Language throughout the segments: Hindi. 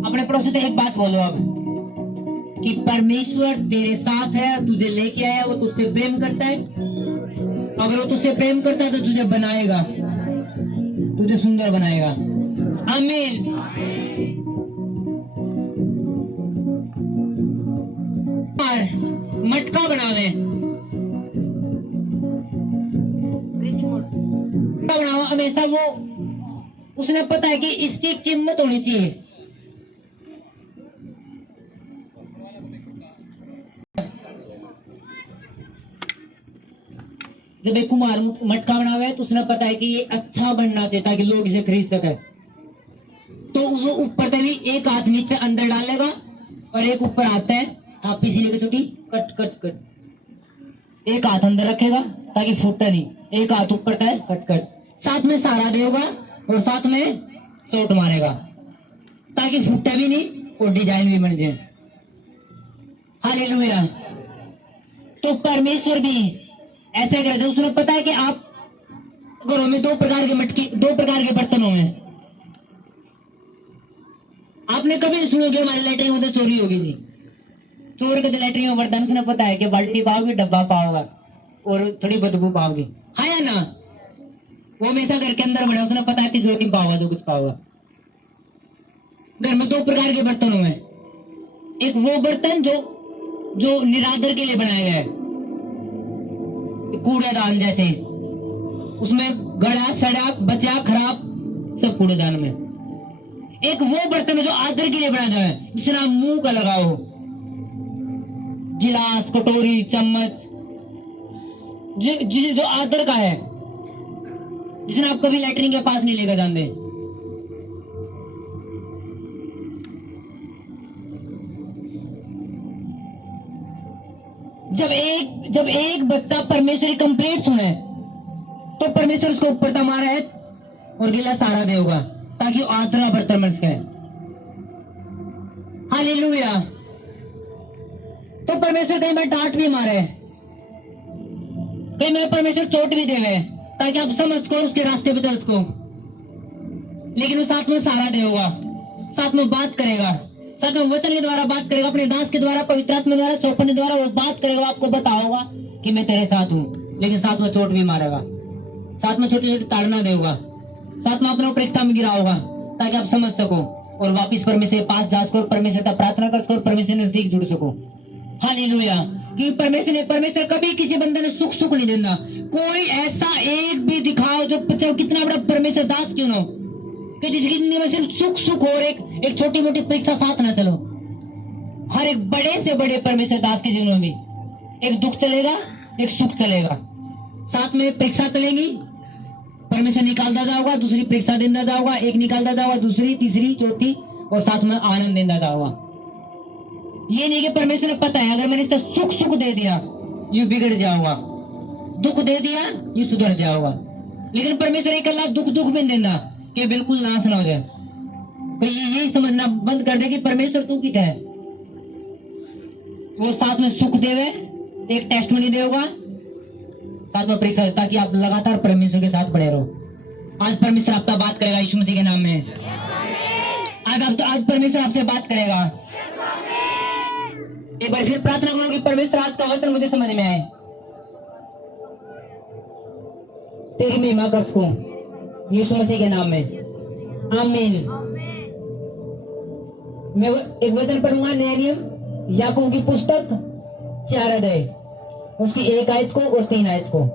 अपने पड़ोसी से एक बात बोलो अब कि परमेश्वर तेरे साथ है, तुझे लेके आया, वो तुझसे प्रेम करता है। अगर वो तुझसे प्रेम करता है तो तुझे बनाएगा, तुझे सुंदर बनाएगा। आमीन। मटका बनावे, बनाओ हमेशा। वो उसने पता है कि इसकी कीमत होनी चाहिए। जब एक कुम्हार मटका बनावे तो उसने पता है कि ये अच्छा बनना चाहिए ताकि लोग इसे खरीद सके। तो वो ऊपर से भी एक हाथ नीचे अंदर डालेगा और एक ऊपर आता है थापी सी लेकर छोटी कट कट कट। एक हाथ अंदर रखेगा ताकि फूटे नहीं, एक हाथ ऊपर था कट कट, साथ में सहारा देगा और साथ में चोट मारेगा ताकि फूटे भी नहीं और डिजाइन भी बन जाए। हालेलुया। तो परमेश्वर भी ऐसे करते हैं। उसने पता है कि आप घरों में दो प्रकार के मटकी, दो प्रकार के बर्तनों में। आपने कभी सुनो कि हमारे लैटरिन में तो चोरी होगी जी। चोर के लैटरिन में बर्तन, उसने पता है कि बाल्टी पाओगे, डब्बा पाओगे और थोड़ी बदबू पाओगे, है या ना। वो हमेशा घर के अंदर बने, उसने पता है तिजोरी पाओगा जो कुछ पाओगा। घर में दो प्रकार के बर्तनों में, एक वो बर्तन जो निरादर के लिए बनाया गया है, कूड़ेदान जैसे, उसमें गड़ा सड़ा बचा खराब सब कूड़ेदान में। एक वो बर्तन है जो आदर के लिए बनाया गया है, जिसमें आप मुंह का लगाओ, गिलास कटोरी चम्मच, जो आदर का है, जिसने आप कभी लैटरिन के पास नहीं लेकर जाते। जब एक बच्चा परमेश्वर की कंप्लेंट सुने तो परमेश्वर उसको ऊपर तमा है और गिला सारा देगा ताकि वो आदरा बर्तन बन सके। हालेलुया। तो परमेश्वर कहीं मैं डांट भी मारे, कहीं मैं परमेश्वर चोट भी देवे ताकि आप समझ को उसके रास्ते पे चल सको। लेकिन वो साथ में सहारा देगा, साथ में बात करेगा, साथ में वचन के द्वारा बात करेगा, अपने दास के द्वारा, पवित्र आत्मा द्वारा, चौपन के द्वारा वो बात करेगा, आपको बताओगा कि मैं तेरे साथ हूँ। लेकिन साथ में चोट भी मारेगा, साथ में छोटी छोटी ताड़ना देगा, साथ में अपने परीक्षा में गिराओगा ताकि आप समझ सको और वापिस परमेश्वर के पास जा सको, परमेश्वर का प्रार्थना कर सको और परमेश्वर के नजदीक जुड़ सको। हालेलुया। कि परमेश्वर कभी किसी बंदे ने सुख नहीं देना। कोई ऐसा एक भी दिखाओ जो कितना बड़ा परमेश्वर दास क्यों ना हो, कि जिसकी जिंदगी में सिर्फ सुख हो और एक छोटी मोटी परीक्षा साथ ना चलो। हर एक बड़े से बड़े परमेश्वर दास के जीवन में एक दुख चलेगा, एक सुख चलेगा, साथ में परीक्षा चलेगी। परमेश्वर निकालता जाओगा, दूसरी परीक्षा देता जाओगा, एक निकालता जाओगा, दूसरी तीसरी चौथी, और साथ में आनंद देता जाओगा। ये नहीं कि परमेश्वर ने पता है अगर मैंने इसका सुख दे दिया यू बिगड़ जाओगा, दुख दे दिया यू सुधर जाओगा। लेकिन परमेश्वर एक अल्लाह दुख भी देना कि बिल्कुल नाश ना हो जाए। तो यही समझना बंद कर दे कि परमेश्वर तू कितना है। वो साथ में सुख देवे, एक टेस्ट में नहीं देगा, साथ में परीक्षा, ताकि आप लगातार परमेश्वर के साथ बने रहो। आज परमेश्वर आपका बात करेगा यीशु मसीह के नाम में। आज परमेश्वर आपसे बात करेगा। एक बार फिर प्रार्थना करो कि परमेश्वर आज का वचन मुझे समझ में आए, तेरी महिमा कर सकूं यीशु मसीह के नाम में। आमीन। मैं एक वचन पढ़ूंगा, नया नियम याकूब की पुस्तक 4 अध्याय, उसकी 1 आयत को और 3 आयत को,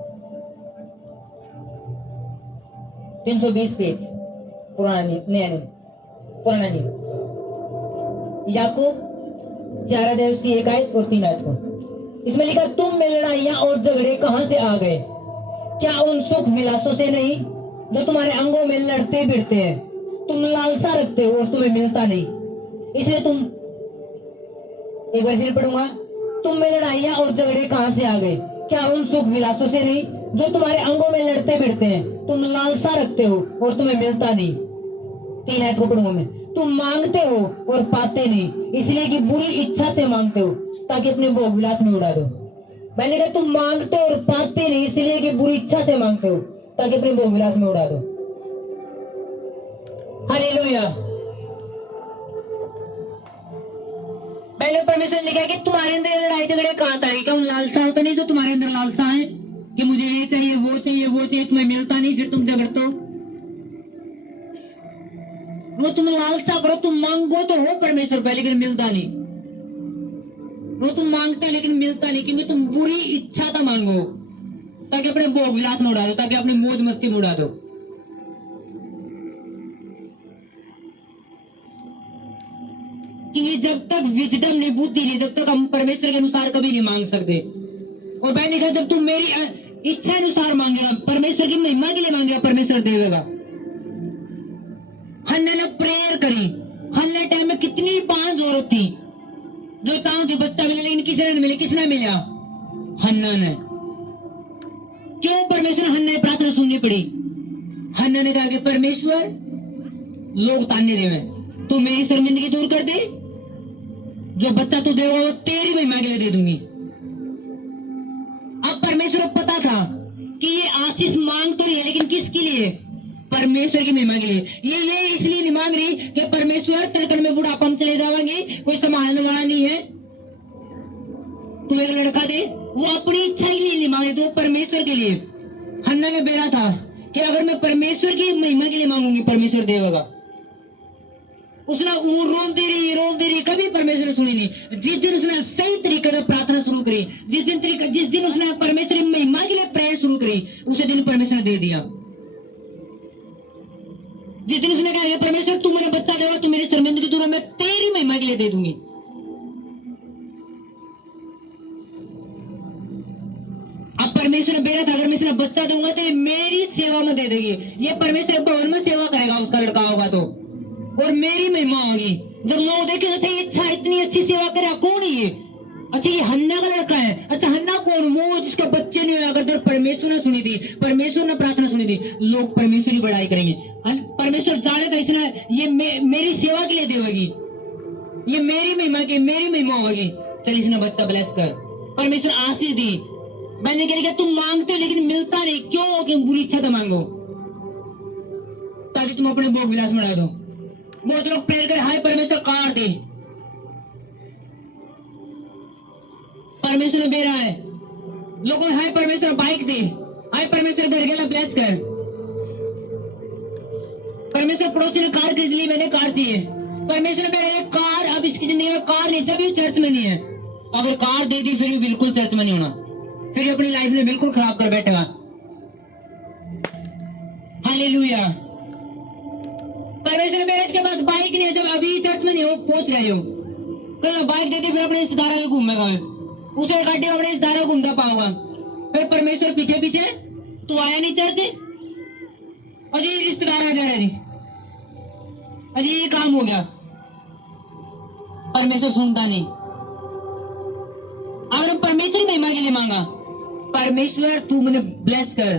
320 पेज, पुराना नियम, पुराना नियम। याकूब 4 अध्याय उसकी 1 आयत और 3 आयत को। इसमें लिखा, तुम में लड़ाइयां और झगड़े कहां से आ गए? क्या उन सुख विलासों से नहीं जो तुम्हारे अंगों में लड़ते भिड़ते हैं? तुम लालसा रखते हो और तुम्हें मिलता नहीं, इसलिए तुम, एक बार फिर पढ़ूंगा, तुम में लड़ाइयां और झगड़े कहां से आ गए? क्या उन सुख विलासों से नहीं जो तुम्हारे अंगों में लड़ते भिड़ते हैं? तुम लालसा रखते हो और तुम्हें मिलता नहीं। 3 आयत को पढ़ूंगा मैं, तुम मांगते हो और पाते नहीं, इसलिए कि बुरी इच्छा से मांगते हो ताकि अपने भोग विलास में उड़ा दो। मैंने कहा तुम मांगते हो और पाते नहीं, इसलिए कि बुरी इच्छा से मांगते हो ताकि अपने भोग विलास में उड़ा दो। हालेलुया। पहले परमेश्वर ने लिखा कि तुम्हारे अंदर लड़ाई झगड़े कहां था? क्या उन लालसाओं तो नहीं जो तुम्हारे अंदर लालसा है कि मुझे ये चाहिए वो चाहिए वो चाहिए, तुम्हें मिलता नहीं फिर तुम झगड़ते हो? वो तुम लालसा करो, तुम मांगो तो हो परमेश्वर पे, लेकिन मिलता नहीं। वो तुम मांगते लेकिन मिलता नहीं, क्योंकि तुम बुरी इच्छा था मांगो, ताकि अपने भोग विलास में उड़ा दो, ताकि अपनी मौज मस्ती में उड़ा दो। कि जब तक विजडम नहीं, बुद्धि नहीं, जब तक हम परमेश्वर के अनुसार कभी नहीं मांग सकते। और मैंने लिखा जब तुम मेरी इच्छा अनुसार मांगेगा, परमेश्वर की महिमा के लिए मांगेगा, परमेश्वर देगा। हन्ना ने प्रेयर करी। हन्ना टाइम में कितनी 5 औरत थी जो चाहती थी बच्चा मिले, लेकिन किसी ने मिले, किसने मिला? हन्ना ने। क्यों परमेश्वर हन्ना ने प्रार्थना सुननी पड़ी? हन्ना ने कहा कि परमेश्वर लोग ताने देवे, तू मेरी शर्मिंदगी दूर कर दे, जो बच्चा तू देगा वो तेरी महिमा के लिए दे दूंगी। अब परमेश्वर को पता था कि ये आशीष मांग तो रही है, लेकिन किसके लिए? परमेश्वर की महिमा के लिए। ये इसलिए नहीं मांग रही कि परमेश्वर तिरकन में बुढ़ापा में चले जाएंगे, कोई संभालने वाला नहीं है, तू एक लड़का दे। वो अपनी इच्छा के लिए नहीं मांग रही, तो परमेश्वर के लिए। हन्ना ने बेरा था कि अगर मैं परमेश्वर की महिमा के लिए मांगूंगी, परमेश्वर देगा। उसने रोन दे रही, कभी परमेश्वर ने सुनी नहीं। जिस दिन उसने सही तरीके से प्रार्थना शुरू करी, जिस दिन उसने परमेश्वर की महिमा के लिए प्रेयर शुरू करी, उसे दिन परमेश्वर ने दे दिया। जिस दिन उसने कहा परमेश्वर तू मेरा बच्चा देगा, तू मेरी शर्मिंदगी दूर, मैं तेरी महिमा के लिए दे दूंगी। अब परमेश्वर बेरा था, अगर मैं इसने बच्चा दूंगा तो ये मेरी सेवा में दे देगी, ये परमेश्वर भवन में सेवा करेगा, उसका लड़का होगा तो, और मेरी महिमा होगी। जब लोग देखे अच्छा ये अच्छा इतनी अच्छी सेवा करे, कौन है ये? अच्छा ये हन्ना का लड़का है। अच्छा हन्ना कौन? वो जिसके बच्चे नहीं हुआ करते, परमेश्वर ने सुनी थी, परमेश्वर ने प्रार्थना सुनी थी। लोग परमेश्वर की बड़ाई करेंगे, परमेश्वर जाने था इसने ये मेरी सेवा के लिए देगी, ये मेरी महिमा होगी। चल इसने बच्चा ब्लेस कर, परमेश्वर आशीष दी। मैंने कह तुम मांगते हो लेकिन मिलता नहीं, क्यों? क्यों? बुरी इच्छा तो मांगो ताकि तुम अपने भोग विलास में उड़ा दो। बहुत लोग प्रेयर कर, हाय परमेश्वर कार दे, परमेश्वर दे रहा है। लोगों हाय परमेश्वर बाइक दे, हाय परमेश्वर घर गेला ब्लेस कर, परमेश्वर पड़ोसी ने कार खरीद ली, मैंने कार चाहिए, परमेश्वर मेरे कार। अब इसकी जिंदगी में कार नहीं, जब ये चर्च में नहीं है। अगर कार दे दी फिर ये बिल्कुल चर्च में नहीं होना, फिर अपनी लाइफ में बिल्कुल खराब कर बैठेगा। हालेलुया। परमेश्वर मेरे इसके पास बाइक नहीं है, जब अभी चर्च में नहीं हो, पहुंच रहे हो, कल बाइक दे दी फिर अपने रिश्तेदारों के घूमेगा, उसे गाड़ी अपने रिश्तेदारों घूमता पाऊंगा। फिर परमेश्वर पीछे पीछे, तू आया नहीं चर्च, अजी रिश्तेदार आ जा रहे जी, अजी ये काम हो गया। परमेश्वर सुनता नहीं। अगर हम परमेश्वर की महिमा के लिए मांगा, परमेश्वर तू मुझे ब्लेस कर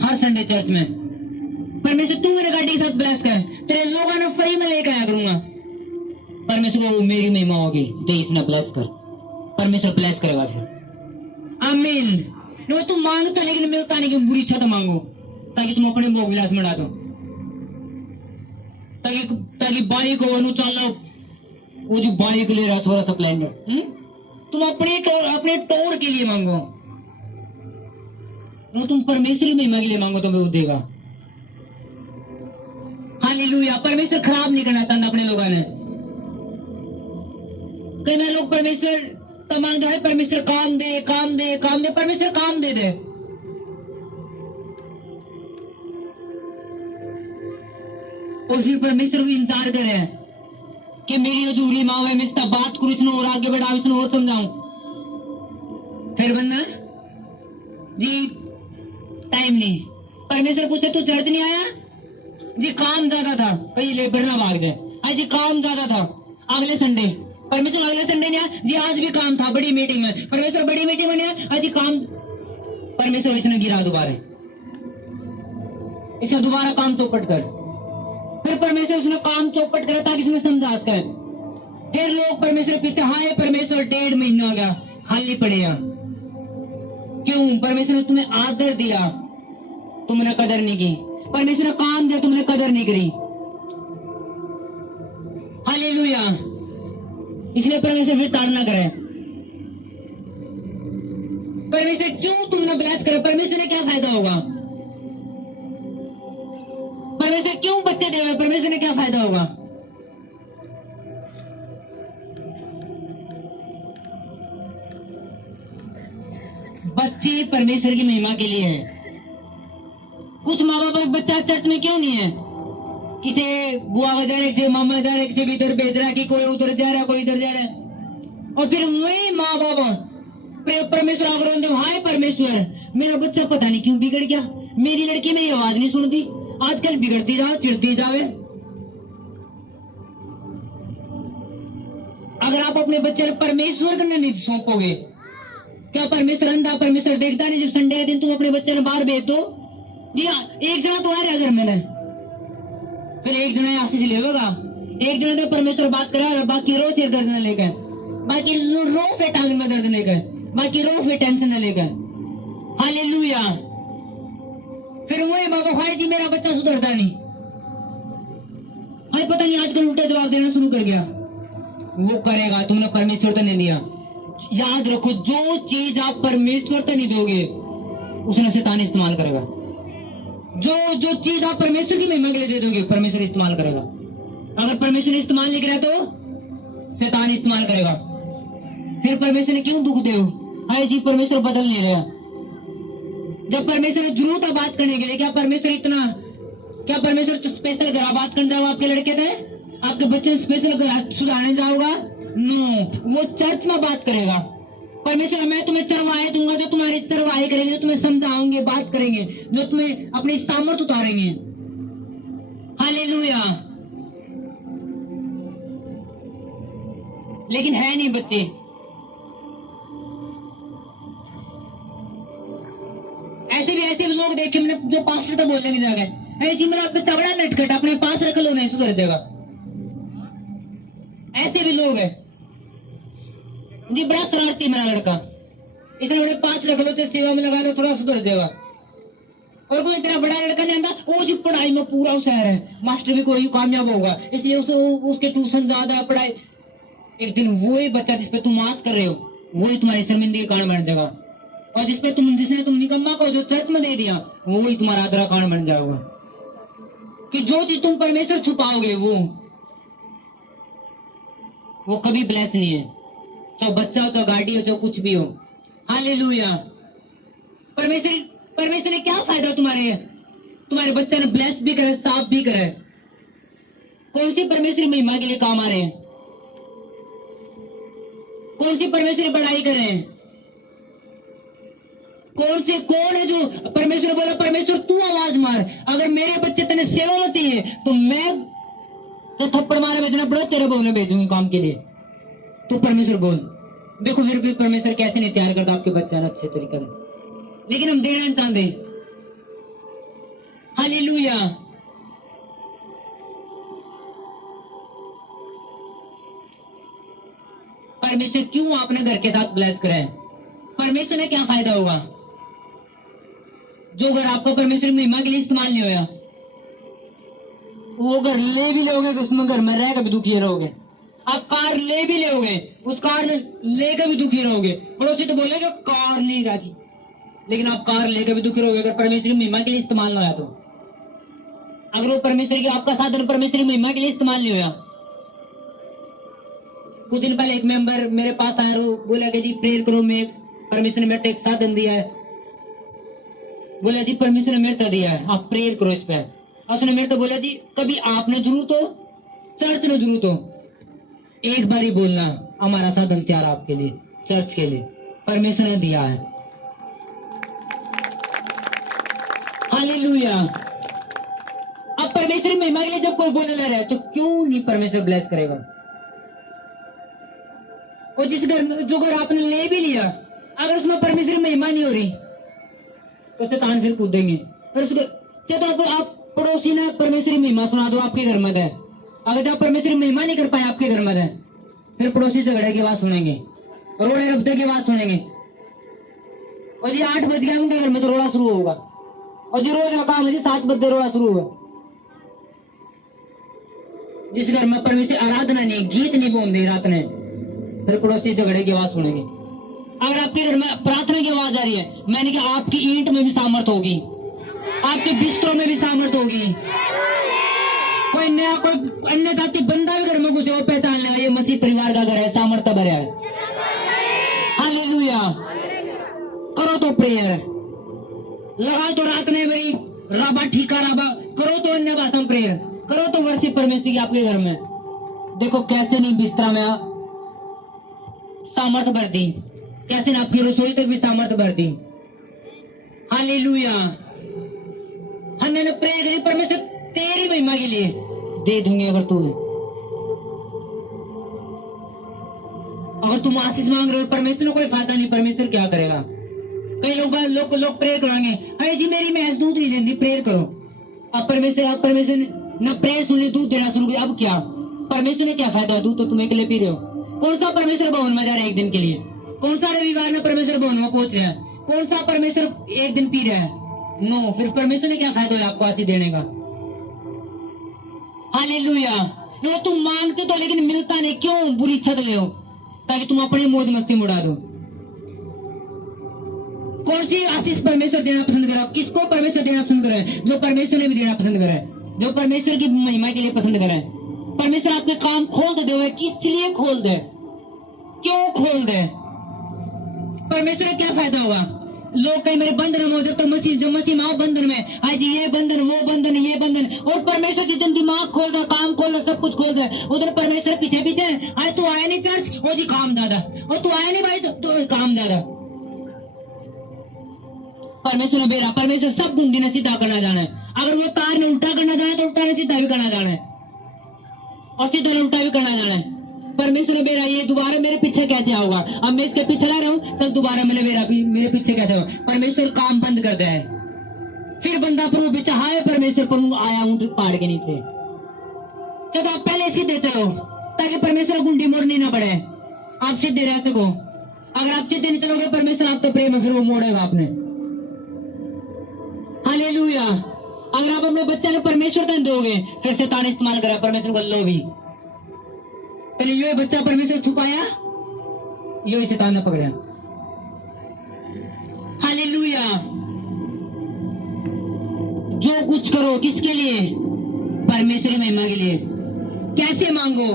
हर संडे चर्च में, परमेश्वर तू मेरे गाड़ी के साथ ब्लेस कर, तेरे लोगों ने फ्री में लेकर आया करूंगा, परमेश्वर को मेरी महिमा होगी, तो इसने ब्लेस कर, परमेश्वर ब्लेस करेगा फिर। आमीन। नो तुम मांगता लेकिन मिलता नहीं, क्यों? बुरी इच्छा तो मांगो ताकि तुम अपने भोग विलास में डालो, ताकि बाइक हो अनुचाला, वो जो बाइक ले रहा थोड़ा सा स्प्लेंडर, तुम अपने टोर के लिए मांगो, वो तुम परमेश्वर की महिमा के लिए मांगो तो वो देगा। हालेलुया। परमेश्वर खराब नहीं करना चाहता अपने लोगों ने। कई बार लोग परमेश्वर तो मांगते हैं परमेश्वर काम दे, परमेश्वर काम दे दे, और फिर परमेश्वर को इंतजार कर रहे हैं कि मेरी हजूरी माँ है, मैं इसका बात करूँ और आगे बढ़ाऊं, इसने और समझाऊं। फिर बंदा जी टाइम नहीं, परमेश्वर पूछे तू चर्च नहीं आया जी? काम ज्यादा था, कहीं लेबर ना भाग जाए, आज जी काम ज्यादा था, अगले संडे। परमेश्वर अगले संडे नहीं आया जी, आज भी काम था बड़ी मीटिंग में, परमेश्वर बड़ी मीटिंग में नहीं आया, आज काम। परमेश्वर इसने गिरा दोबारा, इसका दोबारा काम चौपट कर, फिर परमेश्वर उसने काम चौपट करा ताकि इसमें समझा सके। फिर लोग परमेश्वर पीछे, हाय परमेश्वर 1.5 महीना हो गया खाली पड़े हैं, क्यों? परमेश्वर ने तुम्हें आदर दिया, तुमने कदर नहीं की, परमेश्वर ने काम दिया, तुमने कदर नहीं करी। इसलिए परमेश्वर फिर ताड़ना करे। परमेश्वर क्यों तुमने ब्लेस करे? परमेश्वर ने क्या फायदा होगा? परमेश्वर क्यों बच्चे देवे? परमेश्वर ने क्या फायदा होगा? बच्चे परमेश्वर की महिमा के लिए हैं। कुछ माँ बाप बच्चा चर्च में क्यों नहीं है? किसी बुआ जा रहा है, किसी मामा जा रहा है, किसी इधर भेज रहा है, कि कोई उधर जा रहा है, कोई इधर जा रहा है, और फिर वही माँ बाप परमेश्वर आग्रह, हाय परमेश्वर मेरा बच्चा पता नहीं क्यों बिगड़ गया, मेरी लड़की मेरी आवाज नहीं सुनती, आजकल बिगड़ती जाओ, चिढ़ती जावे। अगर आप अपने बच्चे को परमेश्वर को नहीं सौंपोगे, क्या परमेश्वर अंधा? परमेश्वर देखता नहीं? जब संडे के दिन तुम अपने बच्चे ने बाहर भेज दो, जी हाँ, एक जना तो आ रहा है घर में, फिर एक जना आशीष लेगा, एक जना तो परमेश्वर बात करा, बाकी रो सिर दर्द न लेकर, बाकी रो फिर टांग में दर्द लेकर, बाकी रो फिर टेंशन न लेकर। हालेलुया। फिर वही बाबा, भाई जी मेरा बच्चा सुधरता नहीं, हाय पता नहीं आजकल उल्टा जवाब देना शुरू कर गया। वो करेगा, तुमने परमेश्वर तो नहीं दिया। याद रखो, जो चीज आप परमेश्वर तो नहीं दोगे, उसने शैतान इस्तेमाल करेगा। जो चीज आप परमेश्वर की महिमा के लिए दे दोगे, परमेश्वर इस्तेमाल करेगा। अगर परमेश्वर इस्तेमाल नहीं करा तो शैतान इस्तेमाल करेगा। फिर परमेश्वर ने क्यों दुख दे? हाय जी परमेश्वर बदल नहीं रहा। जब परमेश्वर ने जरूरत है बात करने के लिए, क्या परमेश्वर तो स्पेशल घर बात करने जाओ आपके लड़के थे, आपके बच्चे स्पेशल घर सुधारने जाओगा? नो, वो चर्च में बात करेगा। परमेश्वर, मैं तुम्हें चरवाहे दूंगा, जो तुम्हारे चरवाहे करेंगे, जो तुम्हें समझाओगे, बात करेंगे, जो तुम्हें अपनी सामर्थ उतारेंगे। हालेलुया। लेकिन है नहीं बच्चे। ऐसे भी लोग देखे मैंने, जो पास्टर तो बोलने की जगह, अरे जी मेरा बच्चा बड़ा नटखट, अपने पास रख लो, नहीं सुधर जाएगा। ऐसे भी लोग हैं जी, बड़ा शरारती मेरा लड़का, इसने बड़े पास रख लो, तो सेवा में लगा लो, थोड़ा सुधर जाएगा। और कोई तेरा बड़ा लड़का नहीं आता, वो जी पढ़ाई में पूरा होशियार है, मास्टर भी कोई कामयाब होगा, इसलिए उसके ट्यूशन ज्यादा है, पढ़ाई। एक दिन वही बच्चा जिसपे तुम मास कर रहे हो, वही तुम्हारी शर्मिंदगी का कारण बन जाएगा। और जिसने तुम निकम्मा को जो चर्च में दे दिया, वही तुम्हारा आदरा कारण बन जाएगा। कि जो चीज तुम परमेश्वर छुपाओगे, वो कभी ब्लेस नहीं है। चाहे बच्चा हो, चाहे गाड़ी हो, चाहे कुछ भी हो। हालेलुया। परमेश्वर ने क्या फायदा तुम्हारे बच्चे ने ब्लेस भी करे, साफ भी करे। कौन सी परमेश्वर महिमा के लिए काम आ रहे हैं? कौन सी परमेश्वर बढ़ाई कर रहे हैं? कौन है जो परमेश्वर बोला, परमेश्वर तू आवाज मार, अगर मेरे बच्चे तेने सेवा में चाहिए तो मैं तो थप्पड़ मारे भेजना पड़ा, तेरे बोलने भेजूंगी काम के लिए। तो परमेश्वर बोल। देखो फिर भी परमेश्वर कैसे नहीं तैयार करता आपके बच्चे अच्छे तरीके से, लेकिन हम देना नहीं चाहते। हालेलुया। परमेश्वर क्यों आपने घर के साथ ब्लेस करे? परमेश्वर ने क्या फायदा होगा? जो घर आपको परमेश्वर महिमा के लिए इस्तेमाल नहीं होया, वो घर ले भी लोगे तो उसमें घर में रह कर भी दुखी रहोगे। आप कार ले भी लोगे, उस कार लेकर भी दुखी रहोगे। पड़ोसी तो बोलेगा कार नहीं राजी, लेकिन आप कार लेकर भी दुखी रहोगे अगर परमेश्वर महिमा के लिए इस्तेमाल ना होया तो। अगर वो परमेश्वर की आपका साधन परमेश्वर महिमा के लिए इस्तेमाल नहीं होया। कुछ दिन पहले एक मेंबर मेरे पास आया, बोला कि जी प्रेयर करो, मैं परमेश्वर ने मेरे को एक साधन दिया है। बोला जी परमेश्वर ने मेरे को दिया है, आप प्रेयर करो इस पर। उसने मेरे को बोला जी कभी आपने जरूरत हो, चर्च ने जरूरत हो, एक बार ही बोलना, हमारा साधन तैयार आपके लिए, चर्च के लिए परमेश्वर ने दिया है। हालेलुया। अब परमेश्वर महिमा के लिए जब कोई बोलने लग रहा है तो क्यों नहीं परमेश्वर ब्लेस करेगा? और जो घर आपने ले भी लिया, अगर उसमें परमेश्वर महिमा नहीं हो रही तो शैतान फिर कूदेंगे। फिर उसको तो आप पड़ोसी ने परमेश्वरी महिमा सुना दो आपके घर में है, अगर जब परमेश्वरी महिमा नहीं कर पाए आपके घर में है, फिर पड़ोसी झगड़े की आवाज सुनेंगे, रोड़े रबते की आवाज सुनेंगे। और जी 8 बज गए उनके घर में तो रोड़ा शुरू होगा, और जो रोज का काम है 7 बजे रोड़ा शुरू हुआ। जिस घर में परमेश्वर आराधना नहीं, गीत नहीं बोल रही रात ने, फिर पड़ोसी झगड़े की आवाज सुनेंगे। अगर आपके घर में प्रार्थना की आवाज आ रही है, मैंने कहा आपकी ईंट में भी सामर्थ होगी, आपके बिस्तरों में भी सामर्थ होगी। कोई नया कोई अन्य जाति बंदा भी घर में घुसे वो पहचान लेगा ये मसीह परिवार का घर है, सामर्थ्य भरा है। हालेलुया। करो तो प्रेयर, लगाओ तो रात ने मेरी राबा ठीका राबा, करो तो अन्य भाषा में प्रेयर, करो तो वर्षिप परमेश्वर की आपके घर में। देखो कैसे नहीं बिस्तरा में सामर्थ्य भर दी, कैसे ना आपकी रसोई तक भी सामर्थ्य भर दी। हालेलुया। हमने प्रेयर करी परमेश्वर तेरी महिमा के लिए दे दूंगे। अगर तुम आशीष मांग रहे हो परमेश्वर ने कोई फायदा नहीं, परमेश्वर क्या करेगा। कई लोग प्रेयर कराएंगे, अरे जी मेरी भैंस दूध नहीं देती, प्रेयर करो। अब परमेश्वर ने प्रेयर सुन ली, दूध देना शुरू किया, अब क्या परमेश्वर ने क्या फायदा है। दूध तो तुम अकेले पी रहे हो। कौन सा परमेश्वर भवन में जा रहा है एक दिन के लिए, कौन सा रविवार में परमेश्वर भवन में पहुंच रहा है, कौन सा परमेश्वर एक दिन पी रहा है। नो, फिर परमेश्वर ने क्या फायदा है आपको आशीष देने का। हालेलुया। नो तुम मांगते तो लेकिन मिलता नहीं, क्यों बुरी इच्छा तो ले हो ताकि तुम अपनी मौज मस्ती में उड़ा दो। कौन सी आशीष परमेश्वर देना पसंद करे, किसको परमेश्वर देना पसंद करे, जो परमेश्वर ने भी देना पसंद करे, जो परमेश्वर की महिमा के लिए पसंद करे। परमेश्वर आपके काम खोल दे, किस लिए खोल दे, क्यों खोल दे, परमेश्वर का क्या फायदा होगा। लोग कहीं मेरे बंधन में हो, जब मसीह माओ बंधन में, आज ये बंधन वो बंधन ये बंधन, और परमेश्वर जिस दिन दिमाग खोल दे, काम खोल दे, सब कुछ खोल दे, उधर परमेश्वर पीछे पीछे, आज तू आया नहीं चर्च, वो जी काम ज्यादा, और तू आया नहीं भाई तो काम ज्यादा। परमेश्वर ने बेरा, परमेश्वर सब गुंडी ने सीधा करना जाना है। अगर वो तार ने उल्टा करना जाना है तो उल्टा ने सीधा भी करना जाना है, और सीधा ने उल्टा भी करना जाना है। परमेश्वर ने बेरा, ये दोबारा मेरे पीछे कैसे आओगा, अब मैं इसके पीछे ला रहा हूँ, कल दोबारा मेरे पीछे कैसे होगा। परमेश्वर काम बंद कर दे, फिर बंदा प्रभु पीछे, हाय परमेश्वर प्रभु आया हूँ पहाड़ के नीचे। चलो आप पहले सीधे चलो ताकि परमेश्वर गुंडी मोड़नी ना पड़े, आप सीधे रह सको। अगर आप सीधे नहीं चलोगे परमेश्वर आपका प्रेम है, फिर वो मोड़ेगा आपने। हालेलुया। अगर आप अपने बच्चे को परमेश्वर धन दोगे, फिर शैतान इस्तेमाल करा परमेश्वर को लो भी, पहले ये बच्चा परमेश्वर छुपाया, ये शैतान ने पकड़ा। हालेलुया। जो कुछ करो किसके लिए, परमेश्वर की महिमा के लिए। कैसे मांगो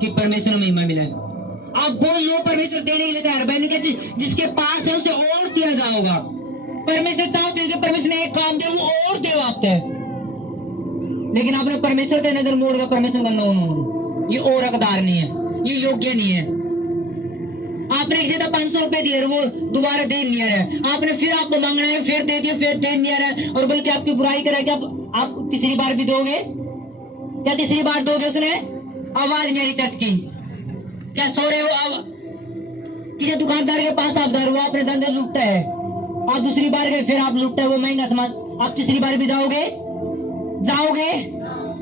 कि परमेश्वर की महिमा मिले। आप बोल लो परमेश्वर देने के लिए तैयार, बहन के जिसके पास है उसे और दिया जाएगा। परमेश्वर चाहते हैं परमेश्वर ने एक काम दे वो और दे आपके, लेकिन आपने परमेश्वर के नजर मोड़ का परमेश्वर का नो, ये और हकदार नहीं है, ये योग्य नहीं है। आपने किसी 500 रुपए दिए, वो दोबारा दे नहीं आ रहा है, आपने फिर आपको मांगना है, फिर दे दिया, फिर दे नहीं आ रहा है, और बल्कि आपकी बुराई करा कि आप तीसरी बार भी दोगे क्या, तीसरी बार दोगे उसने, आवाज नहीं आ रही चर्च की, क्या सो रहे हो। अब किसी दुकानदार के पास आप वो आपने धंधे लुटता है, आप दूसरी बार गए फिर आप लुटता है वो महंगा सामान, आप तीसरी बार भी जाओगे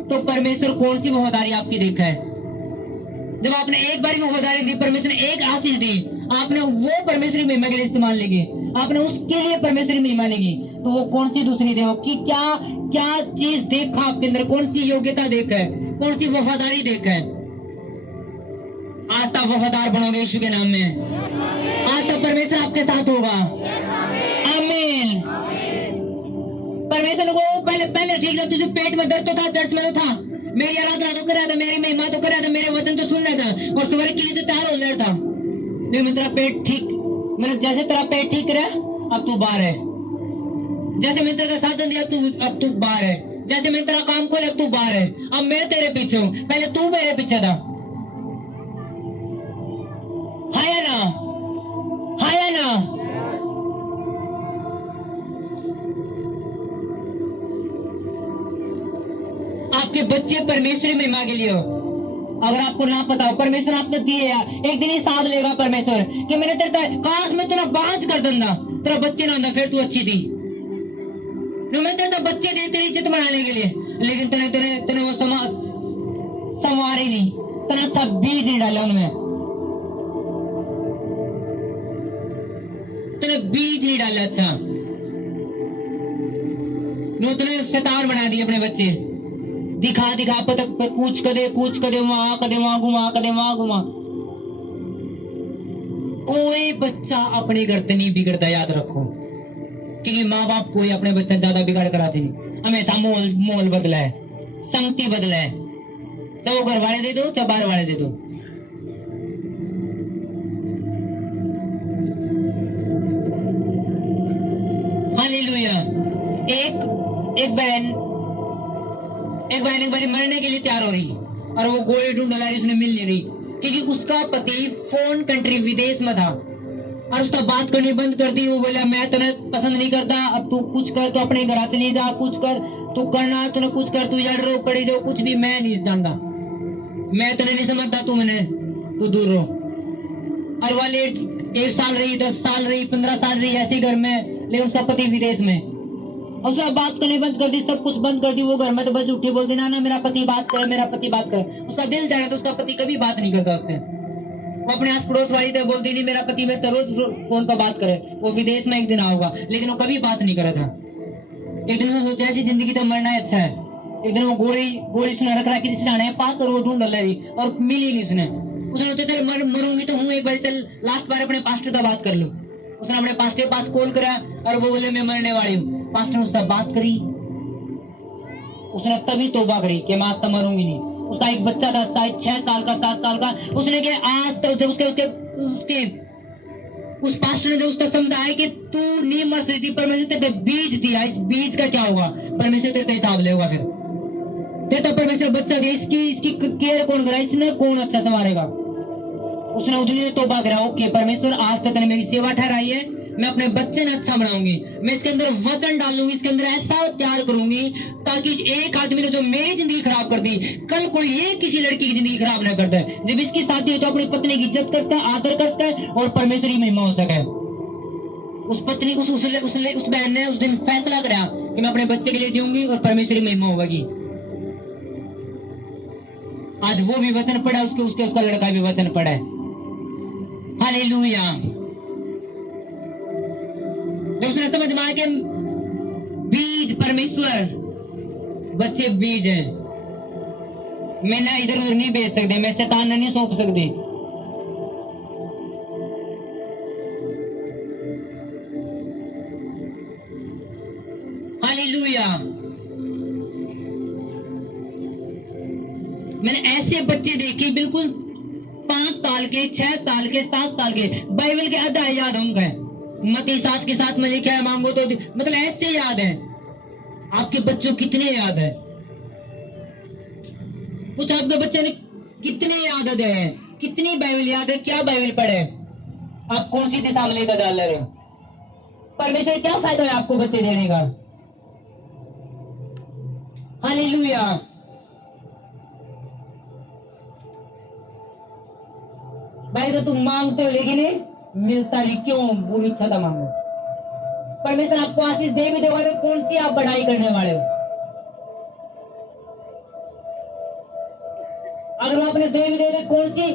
तो परमेश्वर कौन सी वफादारी आपकी देखा है। जब आपने एक बार वफादारी दी, परमेश्वर ने एक आशीष दी, आपने वो परमेश्वर की महिमा के लिए इस्तेमाल लेगी, आपने उसके लिए परमेश्वर की महिमा लेगी, तो वो कौन सी दूसरी देव कि क्या चीज देखा आपके अंदर, कौन सी योग्यता देखा है, कौन सी वफादारी देखा है। आज तक वफादार बनोगे यीशु के नाम में, आज तक परमेश्वर आपके साथ होगा। आमीन। परमेश्वर को पहले ठीक था, तुझे पेट में दर्द तो था, चर्च में तो था, मेरी आराधना तो कर रहा था, मेरी महिमा तो कर रहा था, मेरे वचन तो सुन रहा था, और स्वर्ग के लिए तो तैयार हो रहा था, लेकिन तेरा पेट ठीक, मैंने जैसे तेरा पेट ठीक करा अब तू बाहर है, जैसे मैंने तेरा साधन दिया अब तू बाहर है, जैसे मैंने तेरा काम खोला अब तू बाहर है, अब मैं तेरे पीछे हूँ, पहले तू मेरे पीछे था। हाया ना। आपके बच्चे परमेश्वर में महिमा के लिए हो। अगर आपको ना पता हो, परमेश्वर आपने दिए, एक दिन हिसाब लेगा परमेश्वर कि मैंने तेरे काश में तेरा बांझ कर दूंगा, तेरा बच्चे ना होता फिर तू अच्छी थी, मैं तेरे बच्चे दे तेरी इज्जत बढ़ाने के लिए, लेकिन तेने वो संवार ही नहीं, तेने अच्छा बीज नहीं डाला उनमें, तेने बीज नहीं डाला अच्छा, तेने शैतान बना दिए अपने बच्चे, दिखा पतक कूच कदे वहां घुमा, कोई बच्चा अपने घर से नहीं बिगड़ता, याद रखो, क्योंकि माँ बाप कोई अपने बच्चा ज्यादा बिगाड़ कराते नहीं। हमेशा मोल मोल बदला है, संगति बदला है, चाहे वो घर वाले दे दो चाहे बाहर वाले दे दो। हालेलुया। एक बहन एक बारी मरने के लिए तैयार हो रही और वो गोली ढूंढ रही, उसने मिल नहीं रही, क्योंकि उसका पति फोन कंट्री विदेश में था और उसका बात करनी बंद कर दी। वो बोला मैं तुम्हें पसंद नहीं करता, अब तू कुछ कर, तो अपने घर चली जा, कुछ कर, तू करना तूने कुछ कर, तू जड़ रो पड़ी दो, कुछ भी, मैं नहीं जानता, मैं तुम्हें नहीं समझता, तू दूर रहो। और वाले 1 साल रही, 10 साल रही, 15 साल रही ऐसे घर में, लेकिन उसका पति विदेश में। उसने बात करनी बंद कर दी, सब कुछ बंद कर दी। वो घर में तो बस उठी बोलती ना मेरा पति बात करे, मेरा पति बात करे। उसका दिल जाना तो उसका पति कभी बात नहीं करता उससे। वो अपने आस पड़ोस वाली तो बोलती नहीं मेरा पति में तो रोज फोन पर बात करे। वो विदेश में एक दिन आओगा, लेकिन वो कभी बात नहीं करा था। एक दिन उसने सोचा ऐसी जिंदगी तो मरना है अच्छा है। एक दिन वो गोली उसने रख रहा किसी ने पास और वो ढूंढ रही और मिली नहीं उसने सोचा चल मरूंगी तो हूँ, एक बार चल लास्ट बार अपने पास्टर का बात कर लूं। उसने अपने पास्टर के पास कॉल करा और वो बोले मैं मरने वाली हूँ। पास्टर ने उससे बात करी, उसने तभी तौबा करी कि मैं आज तो मरूंगी नहीं। उसका एक बच्चा था शायद 6 साल का 7 साल का। उसने कहा आज तो जब उसके उस पास्टर ने जब उसको समझाया कि तू नहीं मर सकती, परमेश्वर तेरे बीज दिया, इस बीज का क्या होगा, परमेश्वर तेरे हिसाब लेगा। फिर तेरे तो परमेश्वर बच्चा दिया, इसकी केयर कौन करा, इसने कौन अच्छा संभालेगा। उसने उधर तौबा करा, ओके परमेश्वर आज तक मेरी सेवा ठहराई है, मैं अपने बच्चे ने अच्छा बनाऊंगी, मैं इसके अंदर वचन डालूंगी, इसके अंदर ऐसा तैयार करूंगी ताकि एक आदमी ने जो मेरी जिंदगी खराब कर दी, कल कोई ये किसी लड़की की जिंदगी खराब ना करता है। जब इसकी शादी हो तो अपनी पत्नी की इज्जत करता है, आदर करता है और परमेश्वर की महिमा हो सके। उस पत्नी उस बहन ने उस दिन फैसला करा कि मैं अपने बच्चे के लिए जीऊंगी और परमेश्वर की महिमा होगी। आज वो भी वचन पड़ा, उसका लड़का भी वचन पड़ा है। हालेलुया। जब उसने समझ में आया कि बीज परमेश्वर, बच्चे बीज हैं, मैं ना इधर उधर नहीं भेज सकते, मैं शैतान नहीं सौंप सकती। हालेलुया। मैंने ऐसे बच्चे देखे बिल्कुल 5 साल के, 6 साल के, 7 साल के, बाइबल के अध्याय याद उनका है। मत्ती 7 के 7 में लिखा है मांगो तो, मतलब ऐसे याद है। आपके बच्चों कितने याद है? कुछ आपके बच्चे ने कितने याद है, कितनी बाइबल याद है, क्या बाइबल पढ़े, आप कौन सी दिशा में लेकर डाल रहे हो? परमेश्वर क्या फायदा है आपको बच्चे देने का? हालेलुया। भाई तो तुम मांगते हो लेकिन मिलता नहीं, क्यों? बुरी इच्छा था मांगो। परमेश्वर आपको आशीष दे भी देगा तो कौन सी आप बढ़ाई करने वाले हो? अगर वो अपने दे भी दे तो कौन सी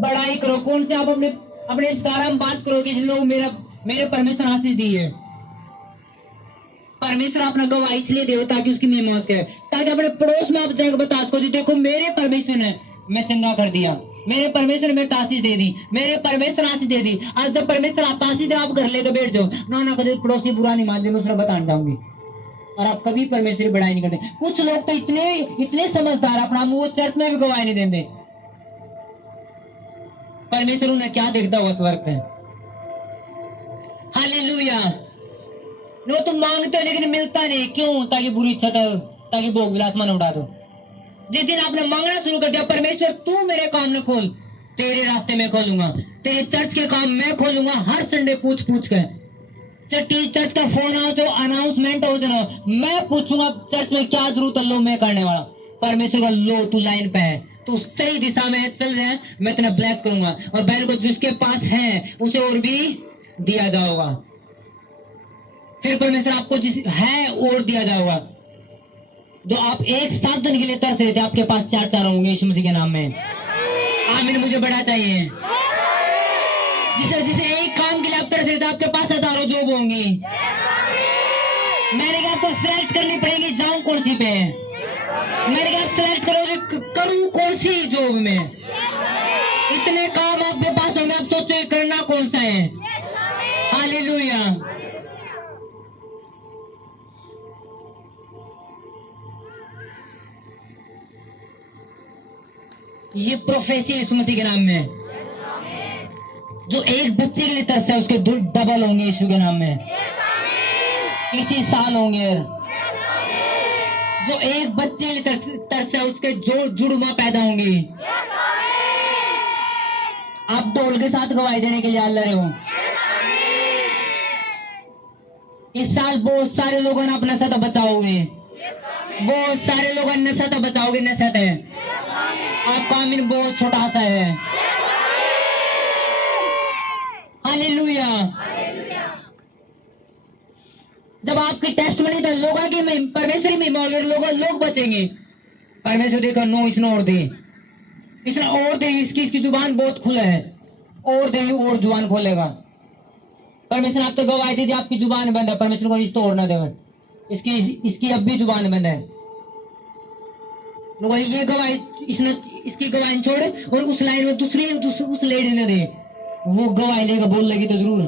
बढ़ाई करो, कौन से आप अपने इस द्वारा में बात करोगे जिन लोग मेरे परमेश्वर आशीष दी है। परमेश्वर अपना गवाह इसलिए दे ताकि उसकी महिमा हो सके, ताकि अपने पड़ोस में आप जाकर बता सको देखो मेरे परमेश्वर ने मैं चंगा कर दिया, मेरे परमेश्वर ने आशीष दे दी, मेरे परमेश्वर आशीष दे दी। आज जब परमेश्वर आप आशीष दे आप घर लेकर बैठ जाओ, ना कभी पड़ोसी बुरा नहीं मान जाए, मैं उसने बताने जाऊंगी और आप कभी परमेश्वर की बढ़ाई नहीं करते। कुछ लोग तो इतने समझदार, अपना मुंह चर्च में भी गवाही नहीं देते। परमेश्वर उन्हें क्या देखता हुआ उस वक्त है। हालेलुया। नो तुम मांगते हो लेकिन मिलता नहीं, क्यों? ताकि बुरी इच्छा, ताकि भोग विलास मन उड़ा दो। जिस दिन आपने मांगना शुरू कर दिया, परमेश्वर तू मेरे काम न खोल, तेरे रास्ते में खोलूंगा, तेरे चर्च के काम मैं खोलूंगा। हर संडे पूछ के चर्च का फोन आओ जो अनाउंसमेंट हो जाना, मैं पूछूंगा चर्च में क्या जरूरत है, लो मैं करने वाला। परमेश्वर का लो तू लाइन पे है, तू सही दिशा में चल रहे हैं, मैं तुम्हें ब्लेस करूंगा और बैल को जिसके पास है उसे और भी दिया जाएगा। फिर परमेश्वर आपको जिस है और दिया जाएगा। जो आप एक 7 दिन के लिए तरस रहे थे, आपके पास 4 होंगे यीशु मसीह के नाम में। आमीन। मुझे बड़ा चाहिए। जिसे एक काम के लिए आप तरस रहे थे, आपके पास 1000 जॉब होंगी। मैंने कहा आपको सिलेक्ट करनी पड़ेगी, जाऊं कौन सी पे। मैंने कहा आप सिलेक्ट करोगे, करूं कौन सी जॉब में। इतने काम आपके पास होंगे, आप सोचो करना ये प्रोफेसी है यीशु मसीह के नाम में। जो एक बच्चे के लिए तरस है उसके डबल होंगे यीशु के नाम में, इसी साल होंगे। जो एक बच्चे के लिए तरस है उसके जो जुड़वा पैदा होंगे। आप ढोल के साथ गवाही देने के लिए आ रहे हो। इस साल बहुत सारे लोगों ने अपना नशा बचाओगे, बहुत सारे लोगों ने नशा बचाओगे। नशा है आपका आमीन बहुत छोटा सा है। हालेलुया। जब आपकी टेस्ट में नहीं था लोगों की परमेश्वरी में लोग बचेंगे। परमेश्वर देखो नो इसने और दे, इसने और दे, इसकी जुबान बहुत खुला है, और दे और जुबान खोलेगा। परमेश्वर आप तो गवाही दीजिए आपकी जुबान बंद है, परमेश्वर को इस तोड़ना दे, इसकी अब भी जुबान बंद है। ये गवाही इसने इसकी गवाही छोड़े और उस लाइन में दूसरी उस लेडी ने दे, वो गवाही लेगा, बोल लेगी तो जरूर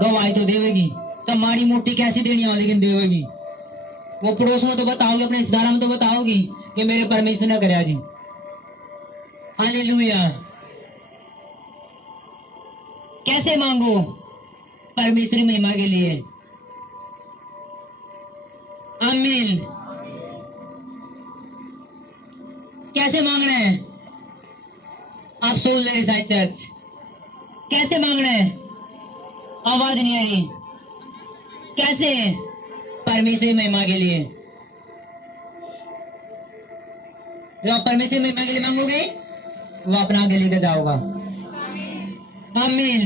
गवाही तो देगी। तो माड़ी मोटी कैसी देनी हो लेकिन देगी। वो पड़ोस में तो बताओगे, अपने रिश्तेदार में तो बताओगी कि मेरे परमेश्वर ने कराया जी। हालेलुया। कैसे मांगो? परमेश्वरी महिमा के लिए। आमीन। कैसे मांगना है? आप सुन ले साइड चर्च, कैसे मांगना है? आवाज नहीं आ रही। कैसे? परमेश्वरी महिमा के लिए। जब आप परमेश्वरी महिमा के लिए मांगोगे वो अपना आगे लेकर जाओगा। आमीन।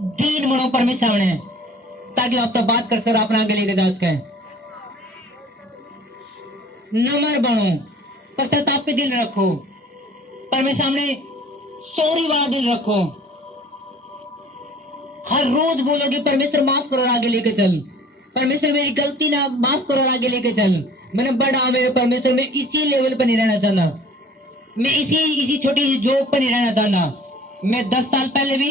दीन बनो परमेश्वर सामने, ताकि आप तो बात कर अपना आगे लेकर जा सके। नम्र बनो, पश्चाताप पे दिल रखो, परमेश्वर सामने सॉरी वाला दिल रखो। हर रोज बोलोगे परमेश्वर माफ करो, आगे लेके चल। परमेश्वर मेरी गलती ना माफ करो, आगे लेके चल। मैंने बड़ा मेरे परमेश्वर में इसी लेवल पर नहीं रहना चाहता, मैं इसी छोटी सी जॉब पर नहीं रहना चाहता। मैं 10 साल पहले भी